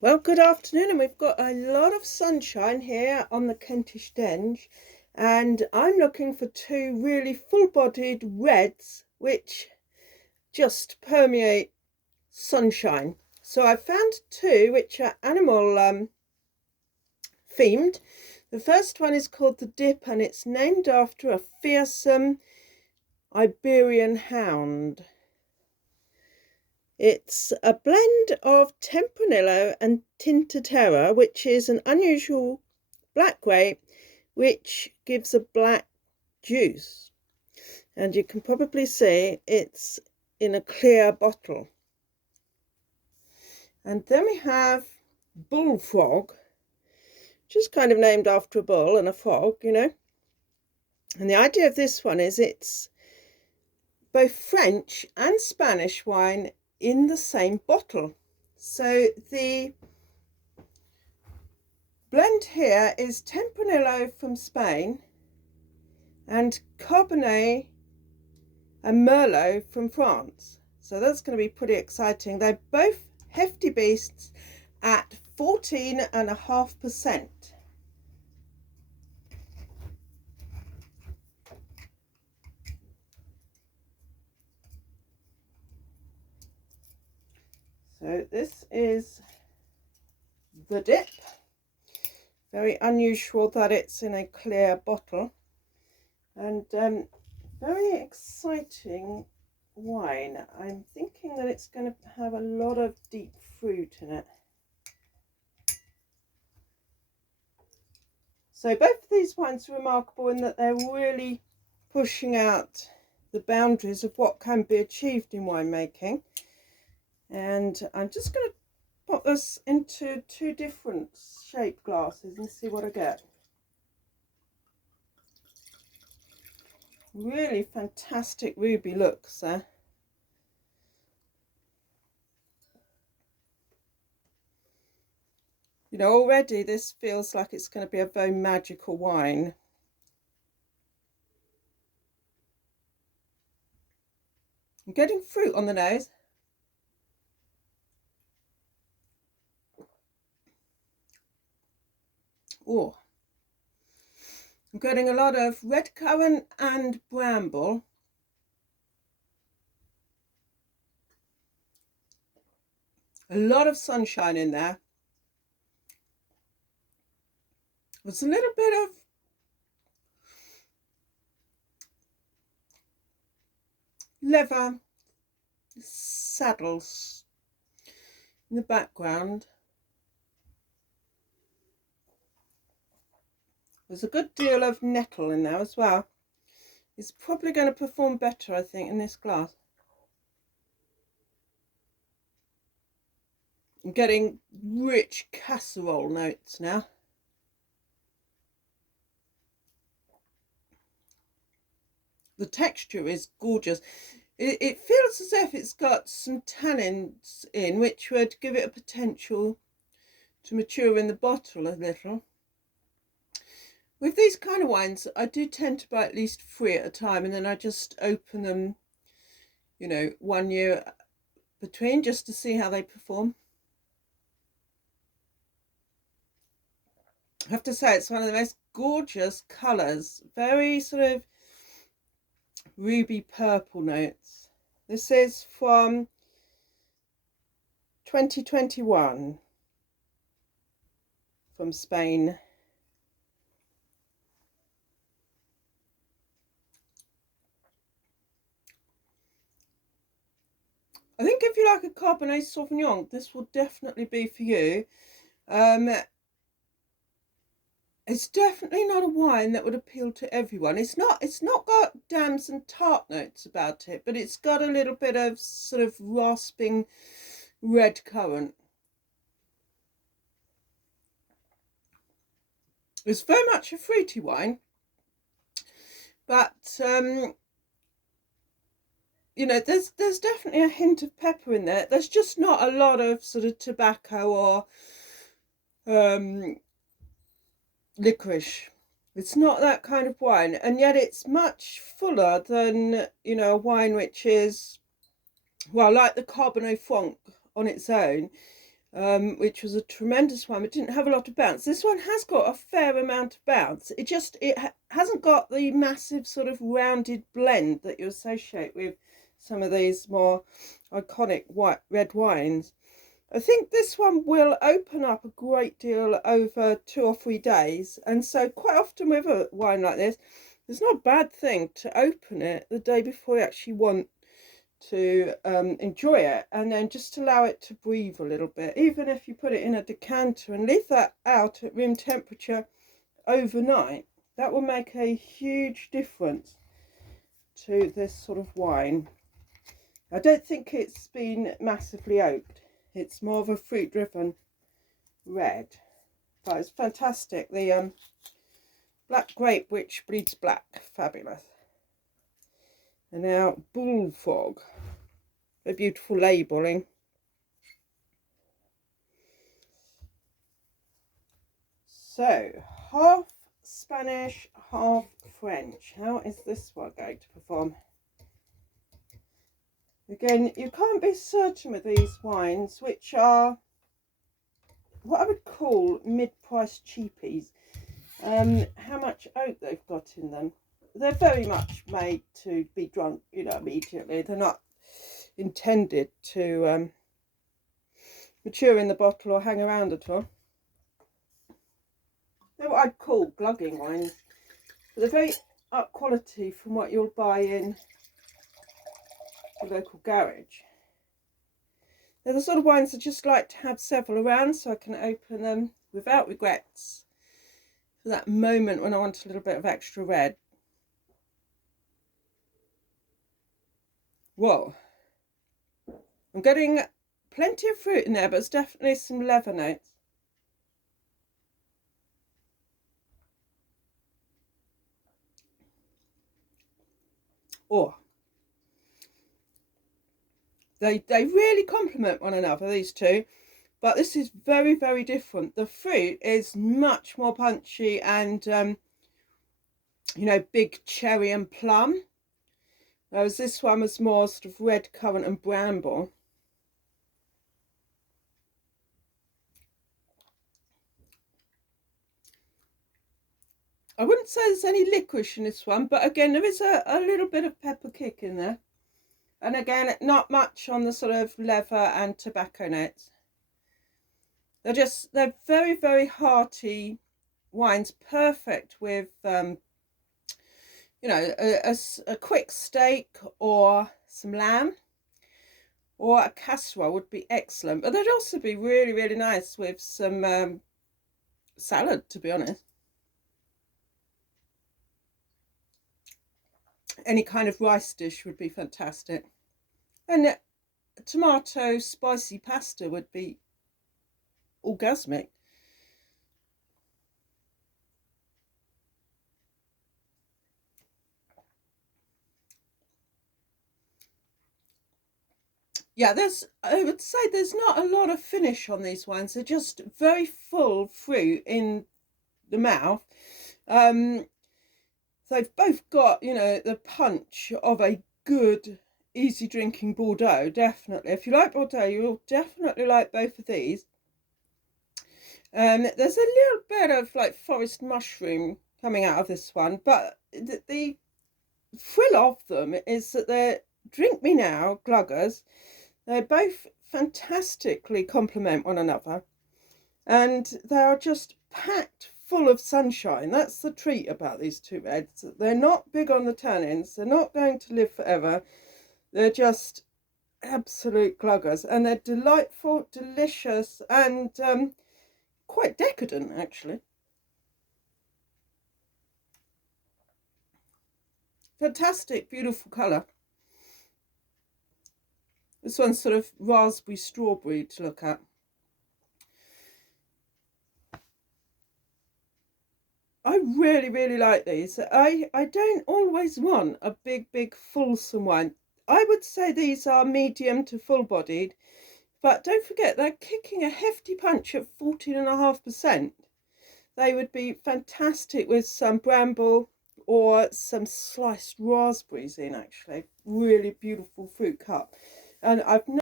Well, good afternoon, and we've got a lot of sunshine here on the Kentish Denge, and I'm looking for two really full-bodied reds which just permeate sunshine. So I found two which are animal themed. The first one is called the Dip, and it's named after a fearsome Iberian hound. It's a blend of tempranillo and tintotera, which is an unusual black grape which gives a black juice. And you can probably see it's in a clear bottle. And then we have Bullfrog, which is kind of named after a bull and a frog, you know. And the idea of this one is it's both French and Spanish wine in the same bottle. So the blend here is Tempranillo from Spain and Cabernet and Merlot from France. So that's going to be pretty exciting. They're both hefty beasts at 14.5%. So this is the Dip. Very unusual that it's in a clear bottle, and very exciting wine. I'm thinking that it's going to have a lot of deep fruit in it. So both of these wines are remarkable in that they're really pushing out the boundaries of what can be achieved in winemaking. And I'm just going to put this into two different shaped glasses and see what I get. Really fantastic ruby looks there. You know, already this feels like it's going to be a very magical wine. I'm getting fruit on the nose. Oh, I'm getting a lot of redcurrant and bramble. A lot of sunshine in there. There's a little bit of leather saddles in the background. There's a good deal of nettle in there as well. It's probably going to perform better, I think, in this glass. I'm getting rich casserole notes now. The texture is gorgeous. It feels as if it's got some tannins in, which would give it a potential to mature in the bottle a little. With these kind of wines, I do tend to buy at least 3 at a time, and then I just open them, you know, 1 year between, just to see how they perform. I have to say, it's one of the most gorgeous colours. Very sort of ruby purple notes. This is from 2021 from Spain. I think if you like a Cabernet Sauvignon, this will definitely be for you. It's definitely not a wine that would appeal to everyone. It's not got damps and tart notes about it, but it's got a little bit of sort of rasping red currant. It's very much a fruity wine, but you know, there's definitely a hint of pepper in there. There's just not a lot of sort of tobacco or licorice. It's not that kind of wine, and yet it's much fuller than, you know, a wine which is, well, like the Cabernet Franc on its own. which was a tremendous one. It didn't have a lot of bounce. This one has got a fair amount of bounce. It hasn't got the massive sort of rounded blend that you associate with some of these more iconic white red wines. I think this one will open up a great deal over 2 or 3 days, and so quite often with a wine like this, it's not a bad thing to open it the day before you actually want to enjoy it, and then just allow it to breathe a little bit. Even if you put it in a decanter and leave that out at room temperature overnight, that will make a huge difference to this sort of wine. I don't think it's been massively oaked. It's more of a fruit driven red, but it's fantastic. The black grape which bleeds black, fabulous. And now Bullfrog, a beautiful labelling. So half Spanish, half French. How is this one going to perform? Again, you can't be certain with these wines, which are what I would call mid-price cheapies, how much oak they've got in them. They're very much made to be drunk, you know, immediately. They're not intended to mature in the bottle or hang around at all. They're what I'd call glugging wines. But they're very up quality from what you'll buy in the local garage. They're the sort of wines I just like to have several around so I can open them without regrets for that moment when I want a little bit of extra red. Whoa, I'm getting plenty of fruit in there, but there's definitely some leather notes. Oh, they really complement one another, these two, but this is very, very different. The fruit is much more punchy and you know, big cherry and plum, whereas this one was more sort of red currant and bramble. I wouldn't say there's any licorice in this one, but again, there is a little bit of pepper kick in there. And again, not much on the sort of leather and tobacco notes. They're very, very hearty wines, perfect with, you know, a quick steak or some lamb, or a casserole would be excellent. But they'd also be really, really nice with some salad, to be honest. Any kind of rice dish would be fantastic. And tomato spicy pasta would be orgasmic. Yeah, I would say there's not a lot of finish on these wines. They're just very full fruit in the mouth. They've both got, you know, the punch of a good, easy drinking Bordeaux, definitely. If you like Bordeaux, you'll definitely like both of these. There's a little bit of like forest mushroom coming out of this one, but the thrill of them is that they're drink me now gluggers. They both fantastically complement one another, and they are just packed full of sunshine. That's the treat about these two reds. They're not big on the tannins. They're not going to live forever. They're just absolute gluggers, and they're delightful, delicious, and quite decadent, actually. Fantastic, beautiful colour. This one's sort of raspberry strawberry to look at. I really, really like these. I don't always want a big, fulsome one. I would say these are medium to full-bodied, but don't forget they're kicking a hefty punch at 14.5%. They would be fantastic with some bramble or some sliced raspberries in, actually. Really beautiful fruit cut. And I've